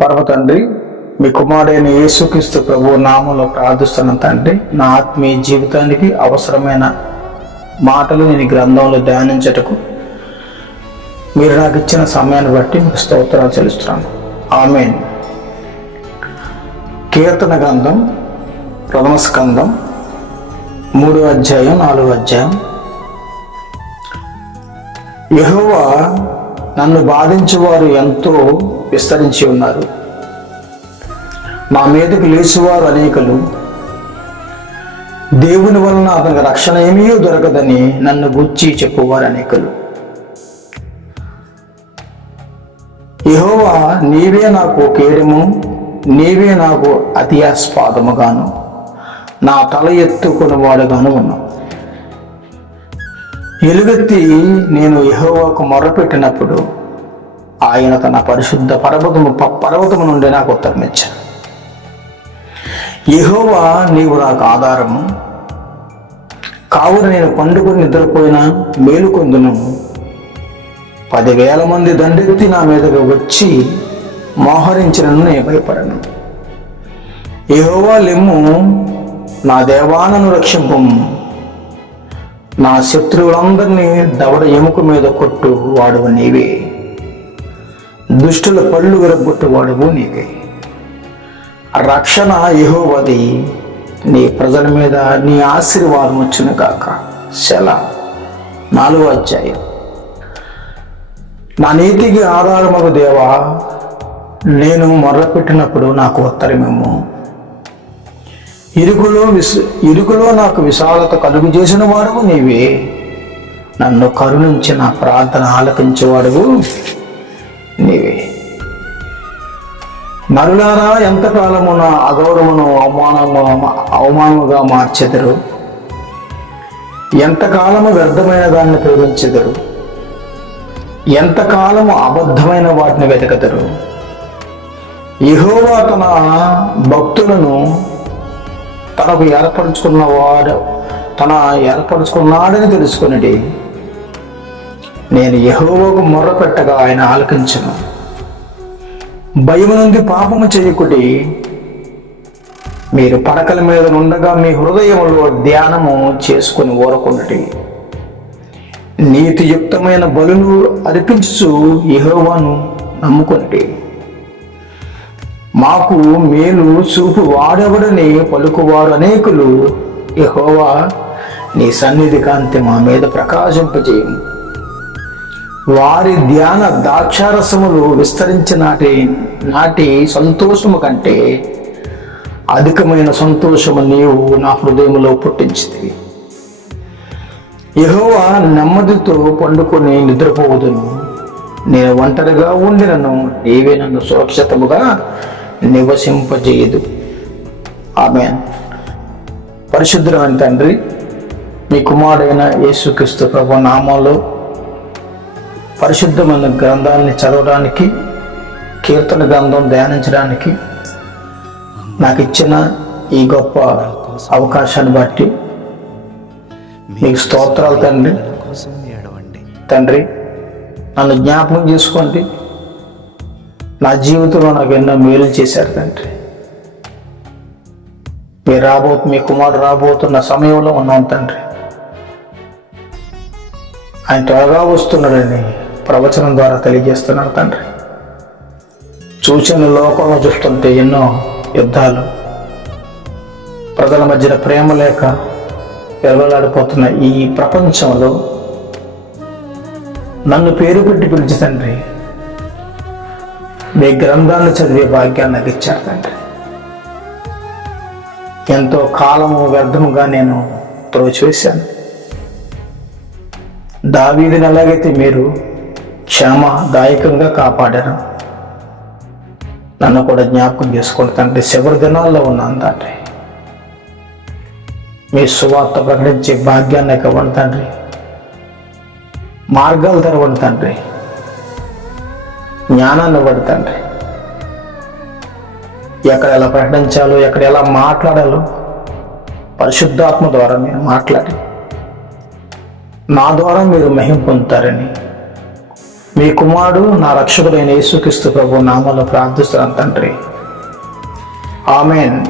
పరమ తండ్రి మీ కుమారుడైన యేసుక్రీస్తు ప్రభు నామంలో ప్రార్థిస్తున్న తండ్రి. నా ఆత్మీయ జీవితానికి అవసరమైన మాటలు నేను గ్రంథంలో ధ్యానించటకు మీరు నాకు ఇచ్చిన సమయాన్ని బట్టి మీకు స్తోత్రాలు చెల్లిస్తున్నాను. ఆమె కీర్తన గ్రంథం ప్రథమ స్కందం మూడో అధ్యాయం నాలుగో అధ్యాయం. యహోవా నన్ను బాధించేవారు ఎంతో విస్తరించి ఉన్నారు. నా మీదకు లేచివారు అనేకలు. దేవుని వలన అతనికి రక్షణ ఏమీ దొరకదని నన్ను గుచ్చి చెప్పువారు అనేకలు. యహోవా నీవే నాకు కేడము నీవే నాకు అతియాస్పాదముగాను. నా తల ఎత్తుకుని వాడుగాను ఉన్నావు. ఎలుగెత్తి నేను యహోవాకు మొరపెట్టినప్పుడు ఆయన తన పరిశుద్ధ పర్వతము ప- పర్వతము నుండి నాకు ఉత్తరమిచ్చాను యహోవా నీవు నాకు ఆధారము. కావున నేను పండుకొని నిద్రపోయినా మేలుకొందును పదివేల మంది దండెత్తి నా మీదకు వచ్చి మోహరించినను నేను భయపడను. యహోవా లెమ్ము నా దేవానను రక్షింపము. నా శత్రువులందరినీ దవడ ఎముక మీద కొట్టు వాడువు నీవే. దుష్టుల పళ్ళు విరగొట్టు వాడువు నీవే. రక్షణ యహోవది నీ ప్రజల మీద నీ ఆశీర్వాదం వచ్చిన కాక శల నాలుగో అధ్యాయం. నా నీతికి ఆధారమగు దేవా నేను మొర్రపెట్టినప్పుడు నాకు ఉత్తరమేమో ఇరుకులో విస్ ఇరుకులో నాకు విశాలత కలుగు చేసిన వాడువు నీవే. నన్ను కరుణించి నా ప్రార్థన ఆలకించేవాడువు నీవే. నరులారా ఎంతకాలము నా అగౌరవను అవమానము అవమానముగా మార్చెదరు? ఎంతకాలము వ్యర్థమైన దాన్ని ప్రేమించెదరు? ఎంతకాలము అబద్ధమైన వాటిని వెతకదరు? ఇహోవా తన భక్తులను తనకు ఏర్పరచుకున్నవాడు తన ఏర్పరచుకున్నాడని తెలుసుకునేది నేను యెహోవాకు మొర్రపెట్టగా ఆయన ఆలకించను. భయము నుండి పాపము చేయకుడి మీరు పడకల మీద ఉండగా మీ హృదయంలో ధ్యానము చేసుకుని ఊరకుండటి నీతియుక్తమైన బలులు అర్పించు యహోవాను నమ్ముకుంటే మాకు మేలు చూపు వాడెవడని పలుకువారు అనేకులు. యహోవా నీ సన్నిధి కాంతి మా మీద ప్రకాశింపజేయము. వారి ధ్యాన ద్రాక్షారసములు విస్తరించి నాటి నాటి సంతోషము కంటే అధికమైన సంతోషము నీవు నా హృదయములో పుట్టించింది యెహోవా నెమ్మదితో పండుకొని నిద్రపోవదును నేను ఒంటరిగా ఉండినను నీవే నన్ను సురక్షితముగా నివసింపజేయదు. ఆమె పరిశుద్ధమైన తండ్రి మీ కుమారుడైన యేసుక్రీస్తు ప్రభు నామంలో పరిశుద్ధమైన గ్రంథాన్ని చదవడానికి కీర్తన గ్రంథం ధ్యానించడానికి నాకు ఇచ్చిన ఈ గొప్ప అవకాశాన్ని బట్టి మీకు స్తోత్రాలు తండ్రి. తండ్రి నన్ను జ్ఞాపకం చేసుకోండి. నా జీవితంలో నాకు ఎన్నో మేలు చేశారు తండ్రి. మీరు రాబో మీ కుమారుడు రాబోతున్న సమయంలో ఉన్నాం తండ్రి. ఆయన త్వరగా వస్తున్నాడని ప్రవచనం ద్వారా తెలియజేస్తున్నాడు తండ్రి. చూసిన లోకంలో చూస్తుంటే ఎన్నో యుద్ధాలు ప్రజల మధ్యన ప్రేమ లేక వెలవలాడిపోతున్న ఈ ప్రపంచంలో నన్ను పేరు పెట్టి పిలిచి తండ్రి మీ గ్రంథాన్ని చదివే భాగ్యాన్ని నాకు ఇచ్చారు తండ్రి ఎంతో కాలము వ్యర్థముగా నేను త్రోచివేశాను దావీదిని ఎలాగైతే మీరు క్షేమదాయకంగా కాపాడారు నన్ను కూడా జ్ఞాపకం చేసుకోండి తండ్రి. చివరి దినాల్లో ఉన్నాను తండ్రి. మీ సువార్త ప్రకటించే భాగ్యాన్ని ఇవ్వండి తండ్రి. మార్గాలు తెరవండి తండ్రి. జ్ఞానాన్ని ఇవ్వండి తండ్రి. ఎక్కడ ఎలా ప్రకటించాలో ఎక్కడ ఎలా మాట్లాడాలో పరిశుద్ధాత్మ ద్వారా మీరు మాట్లాడి నా ద్వారా మీరు మహిం పొందుతారని. మీ కుమారుడు నా రక్షకుడైన యేసుక్రీస్తు ప్రభు నామంలో ప్రార్థిస్తున్నాను తండ్రి. ఆమెన్.